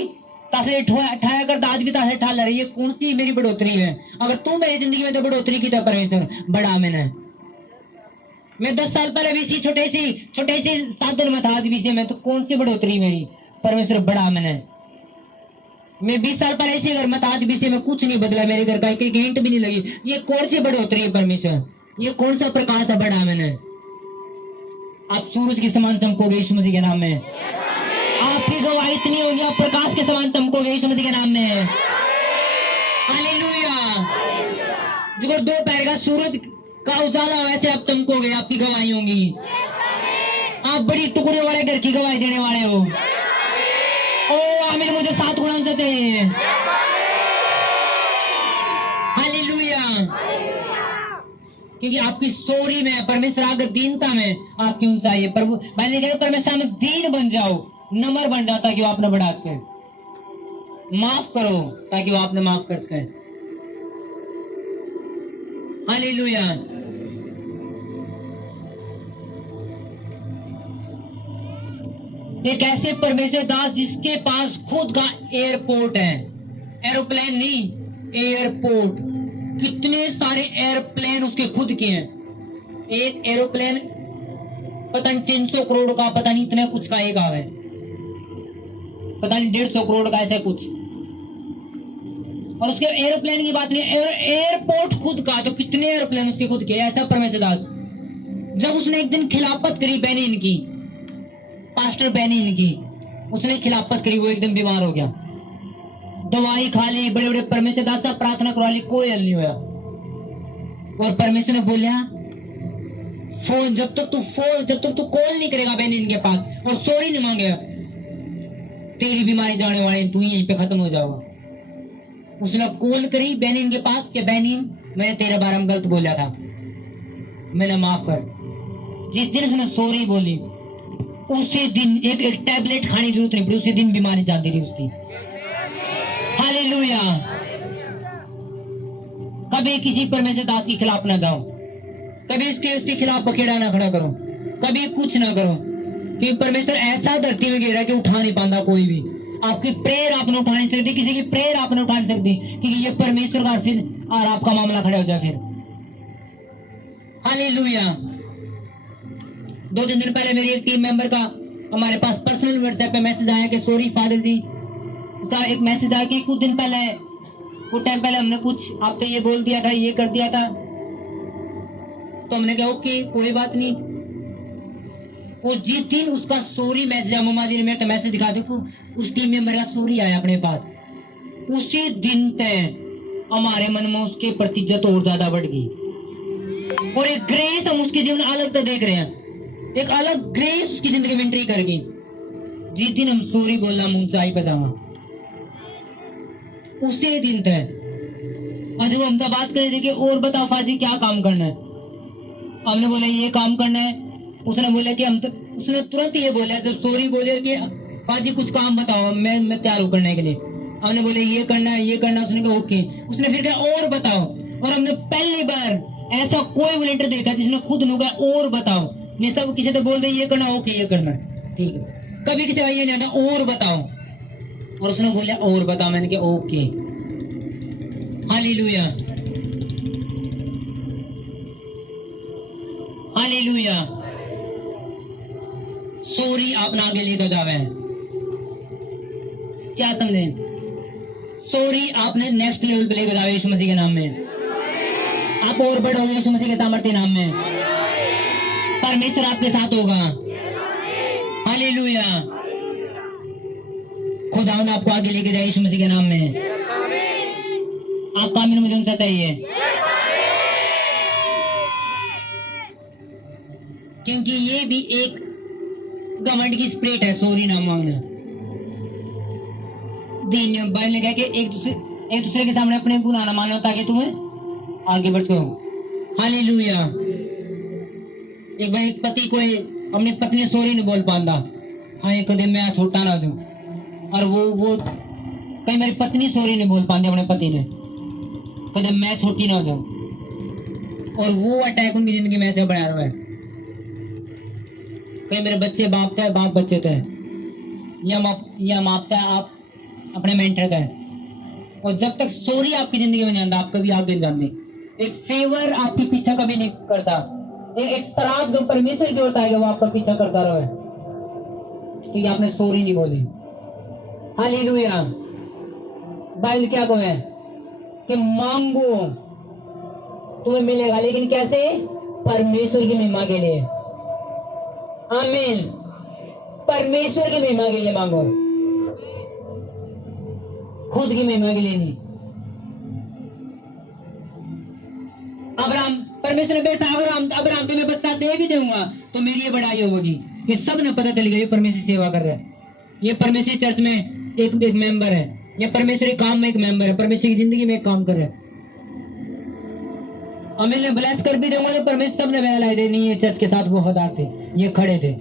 तासे उठाया करता, आज भी तासे उठा रही है। कौन सी मेरी बढ़ोतरी है? अगर तू मेरी जिंदगी में तो बढ़ोतरी की था परमेश्वर बड़ा मैंने। मैं 10 साल पहले भी इसी छोटे सी साधन में था, आज भी मैं तो कौन सी बढ़ोतरी मेरी? परमेश्वर बड़ा मैंने। मैं 20 साल पहले इसी घर में था, आज भी से मैं कुछ नहीं बदला, मेरे घर का एक हिंट भी नहीं लगी। ये कौन सी बढ़ोतरी है परमेश्वर? ये कौन सा प्रकाश है बड़ा मैंने? आप सूरज के समान चमकोगे यीशु मसीह के नाम में। आपकी गवाही इतनी होगी, आप प्रकाश के समान चमकोगे यीशु मसीह के नाम में। हालेलुया। जो दोपहर का सूरज का उजाला हो वैसे आप चमकोगे, आपकी गवाही होगी। आप बड़ी टुकड़ियों वाले घर की गवाही देने वाले हो। ओ आमीन। मुझे 7 गुना से चाहिए। हालेलुया। क्योंकि आपकी स्टोरी में परमेश्वर आगे दीनता में आपकी ऊंचाई है। प्रभु मैंने कहा परमेश्वर में दीन बन जाओ, नम्र बन जाओ, ताकि वो आपने बढ़ा सके। माफ करो ताकि वो आपने माफ कर सके। हालेलुया। एक ऐसे परमेश्वर दास जिसके पास खुद का एयरपोर्ट है, एरोप्लेन नहीं, एयरपोर्ट। कितने सारे एयरप्लेन उसके खुद के हैं। एक एरोप्लेन पता नहीं 300 करोड़ का, पता नहीं इतने कुछ का एक है, पता नहीं 150 करोड़ का, ऐसा कुछ। और उसके एरोप्लेन की बात नहीं, एयरपोर्ट खुद का, तो कितने एरोप्लेन उसके खुद के। ऐसा परमेश्वर दास जब उसने एक दिन खिलाफत करी बेनिन की, पास्टर बेनिन की, उसने खिलाफत करी, वो एकदम बीमार हो गया, दवाई खा ली, बड़े बड़े परमेश्वर दास साहब प्रार्थना करवा ली, कोई हल नहीं हुआ। और परमेश्वर ने बोलिया फोन जब तक तू कॉल नहीं करेगा बेनिन के पास और सॉरी नहीं मांगेगा, तेरी बीमारी जाने वाली, तू यहीं पे खत्म हो जाओगा। उसने कॉल करी बेनिन के पास कि बेनिन मैंने तेरे बारे में गलत बोला था, मैंने माफ कर। जिस दिन उसने सॉरी बोली उसी दिन एक टैबलेट खाने की जरूरत नहीं पड़ी, उसी दिन बीमारी जाती थी उसकी। हालेलुया। कभी किसी परमेश्वर दास के खिलाफ ना जाओ, कभी उसके खिलाफ पखेड़ा ना खड़ा करो, कभी कुछ ना करो, क्योंकि परमेश्वर ऐसा धरती में गिरा कि उठा नहीं पाता कोई भी। आपकी प्रेयर आपने उठा नहीं सकती, किसी की प्रेयर आपने उठा नहीं सकती, क्योंकि ये परमेश्वर का फिर और आपका मामला खड़ा हो जाए फिर। हालेलुया। 2-3 दिन पहले मेरी एक टीम मेंबर का हमारे पास पर्सनल व्हाट्सएप पे मैसेज आया कि सॉरी फादर जी। उसका एक मैसेज आया कि कुछ दिन पहले, कुछ टाइम पहले हमने कुछ आपको ये बोल दिया था, ये कर दिया था। तो हमने कहा ओके कोई बात नहीं। उस जिस दिन उसका सॉरी मैसेज मामा जी ने मेरे को मैसेज दिखा, देखो उस टीम मेंबर का सॉरी आया अपने पास, उसी दिन तक हमारे मन में उसके प्रति इज्जत और ज्यादा बढ़ गई और एक ग्रेस हम उसके जीवन अलग तक देख रहे हैं, एक अलग ग्रेस उसकी जिंदगी में एंट्री कर गई। जिस दिन हम सॉरी बोलना मुंह से आई पजामा, उसी दिन तक। और जब हम तो बात कर रहे थे कि और बताओ फाजी क्या काम करना है, हमने बोला ये काम करना है। उसने बोला कि हम तो, उसने तुरंत ये बोला जब सॉरी बोले कि फाजी कुछ काम बताओ, मैं तैयार हूँ करने के लिए। हमने बोले ये करना है, ये करना है। उसने कहा ओके। उसने फिर कहा और बताओ, और हमने पहली बार ऐसा कोई वॉलंटियर देखा जिसने खुद नुका और बताओ। नहीं सब किसी तो बोल दे ये करना, ओके ये करना ठीक है, कभी किसी ये नहीं आता और बताओ। और उसने बोला और बताओ, मैंने कहा ओके। Hallelujah hallelujah. सॉरी आपने आगे लेकर जावे, क्या समझे? सॉरी आपने नेक्स्ट लेवल पे लेकर जावे यीशु मसीह के नाम में। आप और बढ़ोगे यीशु मसीह के सामर्थ्य नाम में। परमेश्वर आपके साथ होगा। हालेलुया। खुदावंद आपको आगे लेके जाए यीशु मसीह के नाम में। आपका आमीन मुझे उनसे चाहिए, क्योंकि ये भी एक घमंड की स्पिरिट है, सॉरी ना मांगना। दीन बाइबल ने कहा कि एक दूसरे के सामने अपने गुनाह ना मानो ताकि तुम्हें आगे बढ़ सको। हालेलुया। एक बार एक पति को अपनी पत्नी सॉरी नहीं बोल पाता, हाँ एक कदम मैं छोटा ना दूं, और वो कहीं मेरी पत्नी सॉरी नहीं बोल पाती अपने पति ने, कदम मैं छोटी ना हो जाऊं, और वो अटैक उनकी जिंदगी में ऐसे बढ़ा रहा है। कहीं मेरे बच्चे बाप का है, बाप बच्चे का है, या माप का आप अपने मेंटर का है। और जब तक सॉरी आपकी जिंदगी में नहीं आता, आप कभी आगे नहीं जानते। एक फेवर आपके पीछा कभी नहीं करता, एक शराब जो परमेश्वर की ओर आएगा वो आपका पीछा करता रहे, क्योंकि आपने सॉरी नहीं बोली। हालेलुया। बाइबल क्या कहे कि मांगो तुम्हें मिलेगा, लेकिन कैसे? परमेश्वर की महिमा के लिए। आमीन। परमेश्वर की महिमा के लिए मांगो, खुद की महिमा के लिए नहीं। अब्राहम, परमेश्वर ने बेटा अब्राहम को मैं बच्चा दे भी दूंगा तो मेरी ये बड़ाई होगी कि सब ने पता चलेगा ये परमेश्वर सेवा कर रहा है, ये परमेश्वर चर्च में एक मेंबर है, ये परमेश्वर के काम में एक मेंबर है, परमेश्वर की जिंदगी में एक काम कर रहा है। और मैंने ब्लेस कर भी दूंगा तो परमेश्वर सब ने बहलाए थे, नहीं ये चर्च के साथ वो वफादार थे, ये खड़े थे,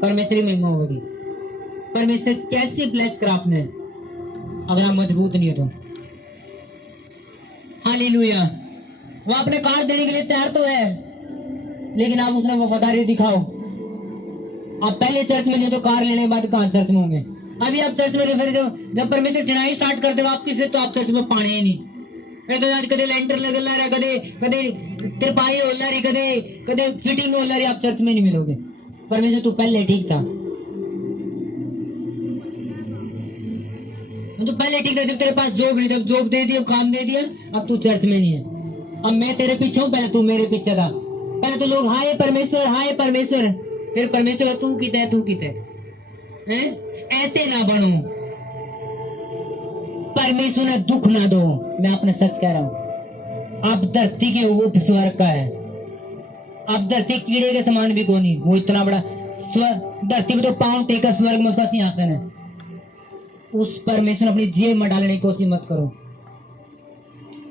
परमेश्वर की महिमा होगी। परमेश्वर कैसे ब्लेस करा आपने अगर आप मजबूत नहीं हो तो। हालेलुया। वो अपने कार देने के लिए तैयार तो है, लेकिन आप उसने वफादारी दिखाओ। आप पहले चर्च में नहीं तो कार लेने के बाद कहां चर्च में होंगे? अभी आप चर्च में फिर जब परमेश्वर चढ़ाई स्टार्ट कर देगा आपकी, फिर तो आप चर्च में पाने ही नहीं। फिर तो आज कदे लेंटर लगल रहा, कदे तिरपाई हो रही, कदे फिटिंग हो रही, आप चर्च में नहीं मिलोगे। परमेश्वर तू पहले ठीक था, तो पहले ठीक था जब तेरे पास जॉब नहीं, जब जॉब दे दिया, काम दे दिया, अब तू चर्च में नहीं है। अब मैं तेरे पीछे हूँ, पहले तू मेरे पीछे था। पहले तो लोग हाय परमेश्वर, हाय परमेश्वर, फिर परमेश्वर तू कित है? ऐसे ना बनो। परमेश्वर ने दुख ना दो, मैं अपने सच कह रहा हूँ। अब धरती के वो स्वर्ग का है, अब धरती कीड़े के समान भी कोई नहीं, वो इतना बड़ा धरती में तो पांव टेका, स्वर्ग में उसका सिंहासन है। उस परमेश्वर अपनी जेब में डालने की कोशिश मत करो,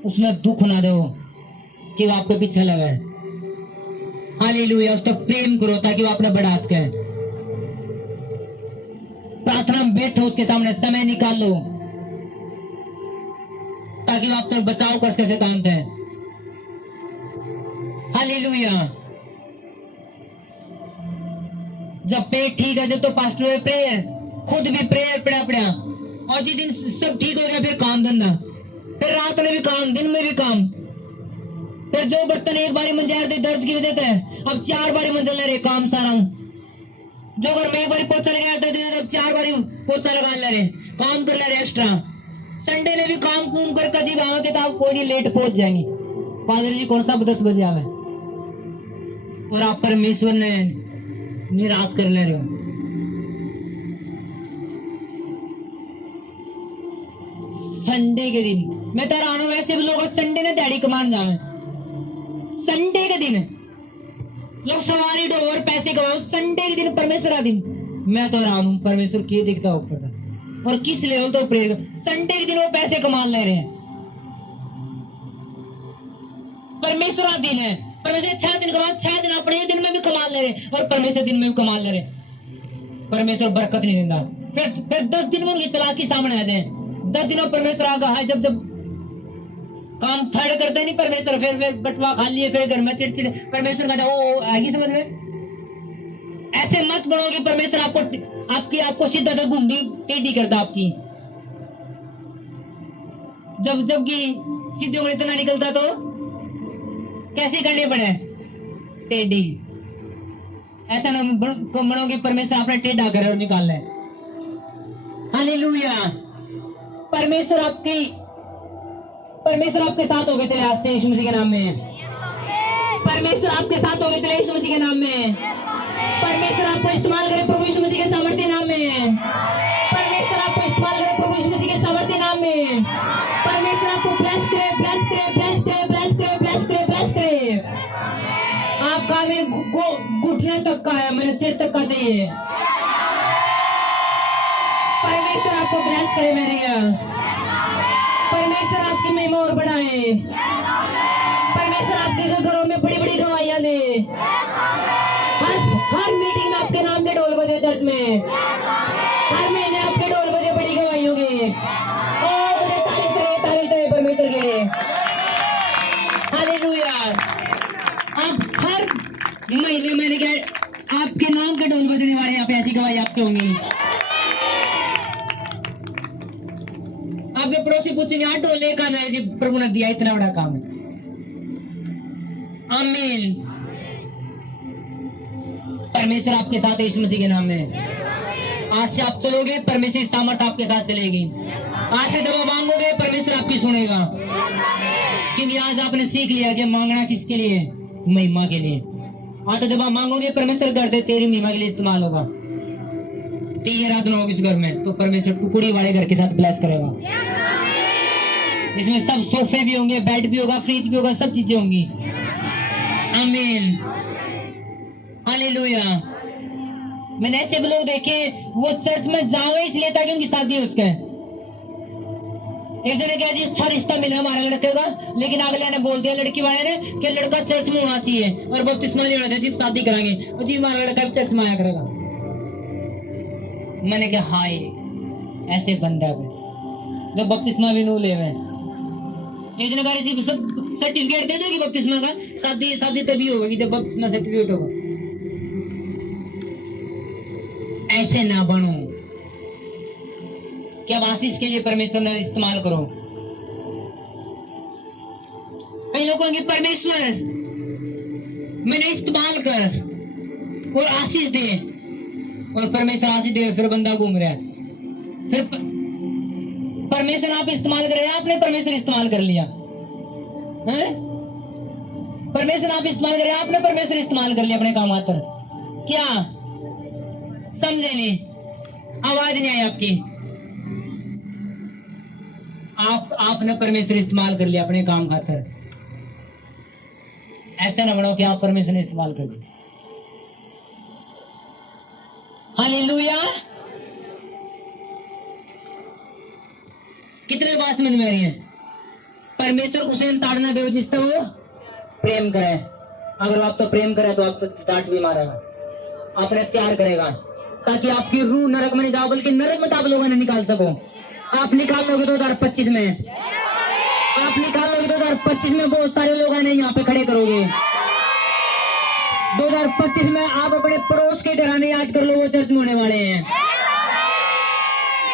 उसने दुख ना दो कि वो आपके पीछे लगा है। हालेलुया। उसका प्रेम करो ताकि वो अपना बढ़ा सके। प्रार्थना में बैठो, उसके सामने समय निकाल लो ताकि वो आपका बचाव कर सके शैतान से। हालेलुया। जब पेट ठीक है, जब तो पास्टर हुए प्रेयर, खुद भी प्रेयर पड़ा, और जिस दिन सब ठीक हो गया फिर काम धंधा, फिर रात में भी काम, दिन में भी काम। फिर जो बर्तन एक बारी मंजर दे दर्द की वजह से अब 4 बारी मंजर ले रहे काम सारा। जो अगर मैं एक बारी पोछा लगा दर्द अब 4 बारी पोछा लगा ले रहे काम कर ले रहे एक्स्ट्रा। संडे ने भी काम कूम कर कजी आवे के तो आप कोई लेट पहुंच जाएंगे। फादर जी कौन सा 10 बजे आवे और आप परमेश्वर ने निराश कर ले रहे हो। संडे के दिन मैं तो हैरान हूं, वैसे भी लोग संडे ने दिहाड़ी कमान जावे। संडे के दिन लोग सवारी ढो और पैसे कमाओ, संडे के दिन परमेश्वर का दिन। मैं तो हैरान हूं परमेश्वर क्या दिखता ऊपर था और किस लेवल तो प्रेयर संडे के दिन वो पैसे कमा ले रहे हैं। परमेश्वर का दिन है, परमेश्वर 6 दिन कमा 6 दिन अपने दिन में भी कमा ले रहे और परमेश्वर दिन में भी कमा ले रहे। परमेश्वर बरकत नहीं देता। फिर 10 दिन में उनकी तलाकी सामने आ जाए। 10 दिनों परमेश्वर आगा है जब काम थर्ड करते नहीं परमेश्वर फिर बटवा खा लिए फिर घर में चिड़चिड़ परमेश्वर का वो आएगी समझ में। ऐसे मत बनोगे परमेश्वर आपको सीधा तो घुंडी टेढ़ी करता आपकी। जबकि सीधे उंगली इतना निकलता तो कैसे करने पड़े टेढ़ी। ऐसा ना बनोगे परमेश्वर आपने टेढ़ा करे और निकाल ले। हालेलुया। परमेश्वर आपके साथ हो गए चले आज से यीशु मसीह के नाम में। परमेश्वर आपके साथ हो गए चले यीशु मसीह के नाम में। परमेश्वर आपको इस्तेमाल करे प्रभु यीशु मसीह के सामर्थ्य नाम में। परमेश्वर आपको इस्तेमाल करे प्रभु यीशु मसीह के सामर्थ्य नाम में। परमेश्वर आपको ब्लेस करे ब्लेस करे ब्लेस करे ब्लेस करे ब्लेस करे ब्लेस करे। आपका में घुटने तक का है, मेरे सिर तक का चाहिए। परमेश्वर आपको ब्लेस करे मेरे यहाँ। परमेश्वर आपकी महिमा और बढ़ाए। परमेश्वर आपके घरों में बड़ी बड़ी गवाहियां दे। हर मीटिंग में आपके नाम के ढोल बजे चर्च में। हर महीने आपके ढोल बजे बड़ी गवाही होगी। तारीफ चले परमेश्वर के लिए। हालेलुया। अब हर महीने मैंने क्या आपके नाम के ढोल बजने वाले यहाँ पे ऐसी गवाही आपके होंगी। आपके पड़ोसी पूछेंगे हाँ ढोले का जी प्रभु ने दिया इतना बड़ा काम है। आमीन। परमेश्वर आपके साथ है यीशु मसीह के नाम में। आज से आप चलोगे परमेश्वर सामर्थ आपके साथ चलेगी। आज से जब आप मांगोगे परमेश्वर आपकी सुनेगा। क्योंकि आज आपने सीख लिया कि मांगना किसके लिए, महिमा के लिए। आज जब आप मांगोगे परमेश्वर कर दे तेरी महिमा के लिए इस्तेमाल होगा। तेरी आराधना होगी इस घर में तो परमेश्वर टुकड़ी वाले घर के साथ ब्लेस करेगा, जिसमें सब सोफे भी होंगे, बेड भी होगा, फ्रिज भी होगा, सब चीजें होंगी। आमीन। हालेलुया। मैंने ऐसे भी लोग देखे वो चर्च में जावे इसलिए था कि उनकी शादी है उसके। एक जने क्या जी अच्छा रिश्ता मिला हमारे लड़के का, लेकिन अगले ने बोल दिया लड़की वाले ने कि लड़का चर्च में होना चाहिए और बपतिस्मा लेना चाहिए, जी शादी कराएंगे तो जी हमारा लड़का भी चर्च में आया करेगा। मैंने कहा हाय ऐसे बंदा है जब बपतिस्मा भी नू ले एक जने जी सब सर्टिफिकेट दे दोगी बपतिस्मा का, शादी तभी होगी जब बपतिस्मा सर्टिफिकेट होगा। ऐसे ना बनो कि अब आशीष के लिए परमेश्वर ने इस्तेमाल करो। कई लोगों की परमेश्वर मैंने इस्तेमाल कर और आशीष दे, और परमेश्वर आशीष दे फिर बंदा घूम रहा है। फिर परमेश्वर आप इस्तेमाल कर रहे हैं, आपने परमेश्वर इस्तेमाल कर लिया है? परमेश्वर आप इस्तेमाल कर रहे हैं, आपने परमेश्वर इस्तेमाल कर लिया अपने काम आतर। क्या समझे नहीं? आवाज नहीं आई आपकी। आपने परमेश्वर इस्तेमाल कर लिया अपने काम खातर। ऐसा ना बनो कि आप परमेश्वर ने इस्तेमाल कर दिया। हालेलुया। कितने बात समझ में आ रही है? परमेश्वर उसे ताड़ना दो जिससे वो प्रेम करे। अगर आप तो प्रेम करे तो आपको डांट भी मारेगा, आपने त्याग करेगा ताकि आपकी रूह नरक में नहीं जाओ, बल्कि नरक में आप लोगों ने निकाल सको। आप निकाल लोगे 2025 में, आप निकाल लोगे 2025 में। बहुत सारे लोग हैं यहाँ पे खड़े करोगे 2025 में। आप अपने पड़ोस के घराने याद कर लो, वो चर्च में होने वाले हैं,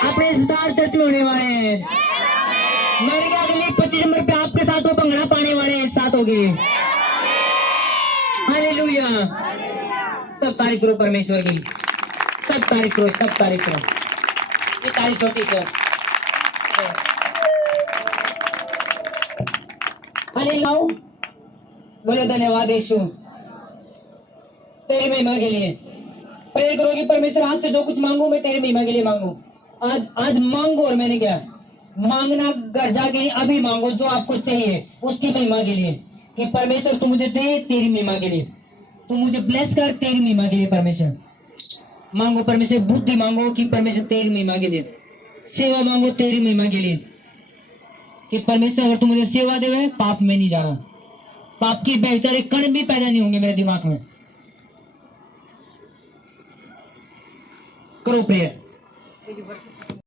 अपने स्टार चर्च में होने वाले हैं। मैंने कहा अगले 25 नंबर पे आपके साथ सातों पंगड़ा पाने वाले एक साथ हो गए। हालेलुया। सब तारीफ करो परमेश्वर की, सब तारीफ करो, सब तारीफ करो। ये तारीफ छोटी है। हालेलुया। बोलो धन्यवाद यीशु तेरी महिमा के लिए। प्रेयर करो कि परमेश्वर आज से जो कुछ मांगू मैं तेरी महिमा के लिए मांगू। आज मांगो। और मैंने क्या मांगना, घर जाके नहीं, अभी मांगो जो आपको चाहिए उसकी महिमा के लिए, कि परमेश्वर तू मुझे दे तेरी महिमा के लिए, तू मुझे ब्लेस कर तेरी महिमा के लिए। परमेश्वर मांगो, परमेश्वर बुद्धि मांगो कि परमेश्वर तेरी महिमा के लिए, सेवा मांगो तेरी महिमा के लिए, कि परमेश्वर अगर तू मुझे सेवा देवे पाप में नहीं जाना, पाप की बेचारे कण भी पैदा नहीं होंगे मेरे दिमाग में। करो प्रेयर।